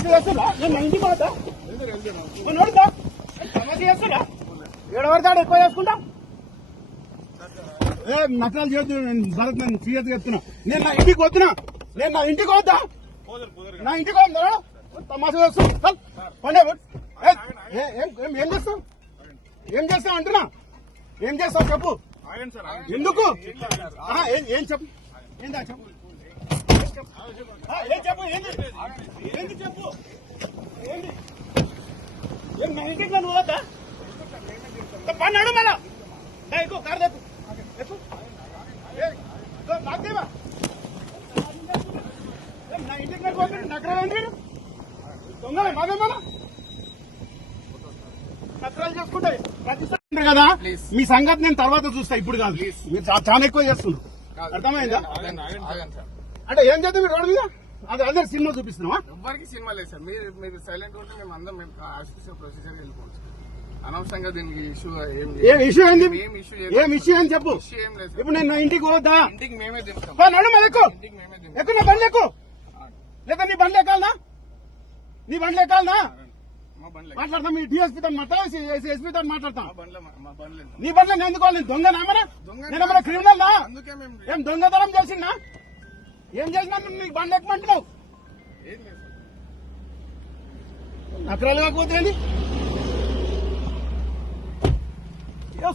సమస్య చేస్తున్నా నేను నా ఇంటికి పోతా నోడుతా సమస్య చేస్తున్నా ఏడవడతాడు ఎక్కువ చేసుకుంటా నకరాలు చేయొద్దు. నేను భరత్ నేను సీరియస్ చెప్తున్నా. నేను నా ఇంటికి వద్దునా నేను నా ఇంటికి వద్దా నా ఇంటికి వద్దా తమాషా చేస్తా పండే ఏం చేస్తావు ఏం చేస్తావు అంటున్నా ఏం చేస్తావు చెప్పు ఎందుకు ఏం చెప్పు ఏందా చెప్పు ఏం చెప్పు ఏంది చెప్పు ఏంది ఏం నా ఇంటికి నన్ను పోతా పన్నాడు మళ్ళా ఎక్కువ కారు తెప్పు నాకేమా నా ఇంటికి నగరాలు దొంగలే మాదేమన్నా నగరాలు చేసుకుంటాయి ప్రతిసారి కదా మీ సంగతి నేను తర్వాత చూస్తా ఇప్పుడు కాదు మీరు చాలా ఎక్కువ చేస్తున్నారు అర్థమైందా అంటే ఏం చేద్దాం మీరు రోడ్డు మీద అది అందరు సినిమా చూపిస్తున్నావా ఎవరికి సినిమా లేదు సార్ మీరు సైలెంట్ ఉంటే మేము అందరం మేము ఆశిస్తే ప్రొసీజర్ వెళ్ళిపోవచ్చు అనవసరంగా దీనికి ఇష్యూ ఏం ఇష్యూ ఏంది ఏం ఇష్యూ అని చెప్పు ఏం లేదు ఇప్పుడు నేను నా ఇంటికి పోద్దా ఇంటికి మేమే దింపుతాం నడు మరి ఎక్కువ ఎక్కువ నా బండ్లు ఎక్కువ లేదా నీ బండ్లు ఎక్కాలనా నీ బండ్లు ఎక్కాలనా మాట్లాడతాం మీ డిఎస్పీ తో మాట్లాడతా ఎస్పీ తో మాట్లాడతాం నీ బండ్లు నేను ఎందుకోవాలి నేను దొంగ నామనా నేనేమన్నా క్రిమినల్ నా ఏం దొంగతనం చేసినా ఏం చేసినా నీకు బండ్లు ఎక్కమంటున్నావు నకరాలు కాకపోతే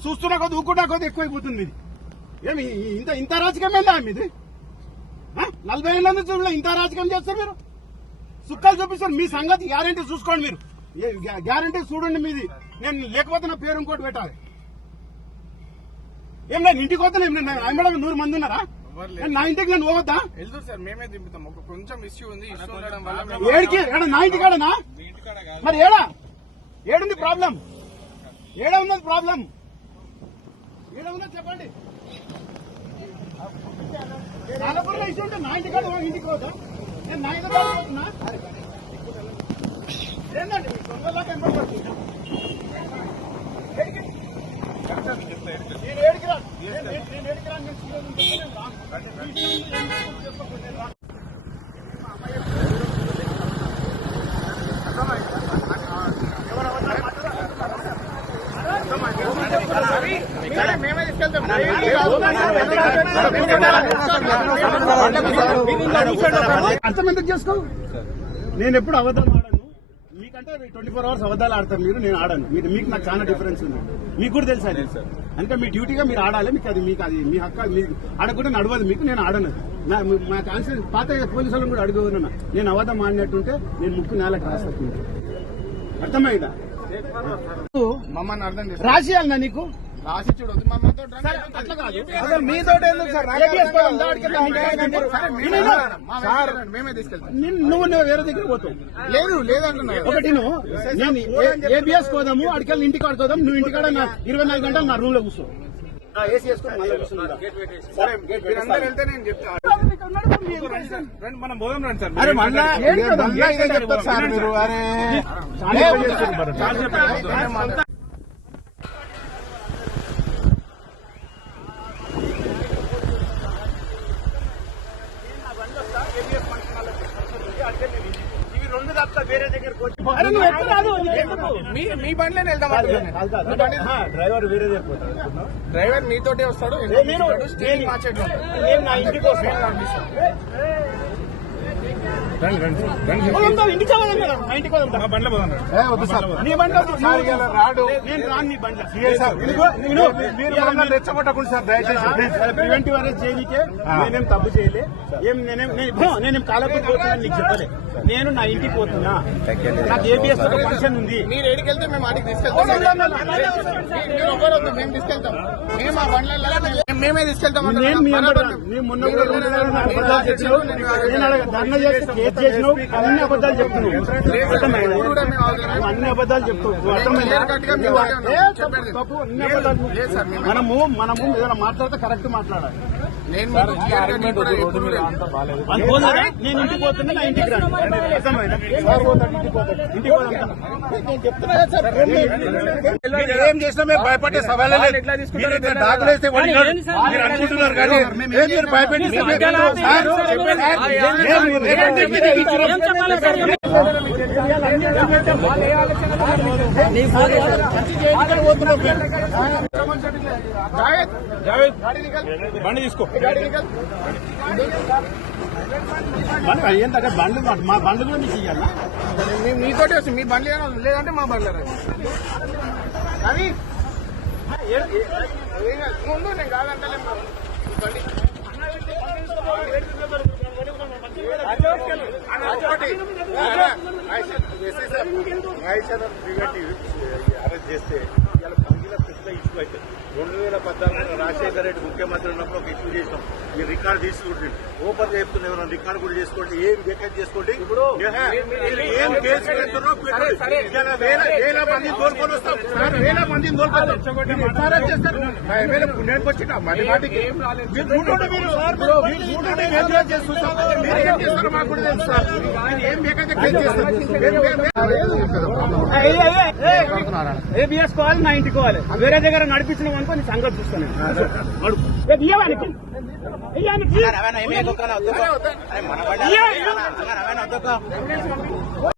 చూస్తున్నా కొద్ది ఊకుంటా కొద్ది ఎక్కువైపోతుంది ఇది ఏమి ఇంత రాజకీయమేనా మీది 40 ఏళ్ళ నుంచి ఇంత రాజకీయం చేస్తారు మీరు సుక్కలు చూపిస్తారు మీ సంగతి గ్యారంటీ చూసుకోండి మీరు గ్యారంటీ చూడండి మీది నేను లేకపోతే నా పేరు ఇంకోటి పెట్టాలి ఏం నేను ఇంటికి పోతే మేడం 100 మంది ఉన్నారా నా ఇంటికి నేను పోవద్దా వెళ్తాం సార్ మేమే దింపుతాం ఒక కొంచెం ఇష్యూ ఉంది ఏడికి నా ఇంటి కాడనా మరి ఏడుంది ప్రాబ్లం ఉన్నది ప్రాబ్లం ఉన్నది చెప్పండి నాలుగులో ఇష్యూ ఉంటే నా ఇంటి కాడ ఇంటికి పోతా నేను నా ఇంటి కాడ పోతున్నా ఏంటండి మీ సొంతలాగా ఎంపడుతున్నా నేను ఏడికి రా అర్థం ఎందుకు చేసుకో నేను ఎప్పుడు అబద్ధాలు ఆడాను మీకంటే 24 hours అబద్ధాలు ఆడతారు మీరు నేను ఆడాను మీకు నాకు చాలా డిఫరెన్స్ ఉంది మీకు కూడా తెలుసా అంటే మీ డ్యూటీగా మీరు ఆడాలి మీకు అది మీ హక్కు మీకు ఆడకుండా నడవదు మీకు నేను ఆడను మా కాన్స్టిట్యూషన్ పాత పోలీసులను కూడా అడుగుతున్నా నేను అబద్ధం ఆడినట్టుంటే నేను ముక్కు నేలకు రాస్తాను అర్థమైందా మమ్మల్ని అర్థం చేసి రాసియాలన్నా నీకు రాసి చూడొద్దు అట్లా కాదు మీతో ఎందుకు సార్ మేమే తీసుకెళ్తాం నువ్వు వేరే దగ్గర పోతావు లేదంటున్నా ఒకటి నేను ఏబిఎస్ కోదాము అడికెళ్ళి ఇంటికి ఆడుకోదాం నువ్వు ఇంటికాడ 24 గంటలు నా రూమ్ లో కూర్చో ఏసీ వేసుకుని మళ్ళీ కూర్చున్నా వెళ్తే నేను చెప్తాను మనం పోదాం రండి సార్ అరే మళ్ళా చెప్తారు సార్ మీరు అరే ఇవి 2 తప్ప వేరే దగ్గరకు వచ్చి మీ బండ్లోనే వెళ్దాం డ్రైవర్ వేరే దగ్గర డ్రైవర్ మీతోటే వస్తాడు నేను నా ఇంటికి వస్తాను ఇంటికి నీ బండి రాడు నేను రాను నీ బండి రెచ్చగొట్టకుండా సార్ దయచేసి ప్రివెంటివ్ అరెస్ట్ చేయనికే నేనేం తప్పు చేయలే నేనేం కాలపూర్ పోతున్నా నీకు చెప్పలే నేను నా ఇంటికి పోతున్నా నాకు ఏబిఎస్ ఒక ఫంక్షన్ ఉంది మీరు ఏడికెళ్తే మేము ఆడికి తీసుకెళ్తాం మేము తీసుకెళ్తాం మేము ఆ బండ్ల మేమే తీసుకెళ్తాం నేను మొన్న కూడా అబద్ధాలు చెప్పినావు నేను ధర్నా చేస్తే కేసు చేసినావు అన్ని అబద్ధాలు చెప్తున్నావు అన్ని అబద్ధాలు చెప్తావు మనము ఏదైనా మాట్లాడితే కరెక్ట్ మాట్లాడాలి నేను ఇంటికి పోతున్నా నా ఇంటికి ఏం చేసినా మేము భయపడే సవాలే దాఖలేస్తే అనుకుంటున్నారు కానీ మీరు భయపెట్టి ఏం చెప్పాలి సార్? బండి తీసుకో ఏంటంటే బండ్లు మా బండ్లు కూడా మీకు ఇవ్వాలా మీతోటి వస్తుంది మీ బండ్లు లేదంటే మా బండ్లు అది ముందు నేను కాదంటలే అరెస్ట్ చేస్తే ఇలా పగిల పెద్ద ఇష్యూ అయితే 2014 రాజశేఖర రెడ్డి ముఖ్యమంత్రి ఉన్నప్పుడు ఒక ఇష్యూ చేసినాం. ఈ రికార్డు తీసుకుంటుంది ఓపెన్ గా చెప్తున్నా, ఎవరైనా రికార్డు కూడా చేసుకోండి, ఏం వేకెట్ చేసుకోండి. ఇప్పుడు ఏం కేసు పెడుతున్నో పెట్టండి. ఇలా వేల మంది తోలుకొని వస్తాం, వేల మందిని తోలుకొని చేస్తారు. నేను వచ్చిన మళ్ళీ వాటికి మీరు చూడండి, మీరు ఏం చేస్తారో మాకు కూడా తెలుసు సార్. మీరు ఏం వేకెట్ కేసు చేస్తారు. ఏబిఎస్కోవాలి నా ఇంటికోవాలి, వేరే దగ్గర నడిపించిన అనుకో నీ సంగతి చూస్తాను.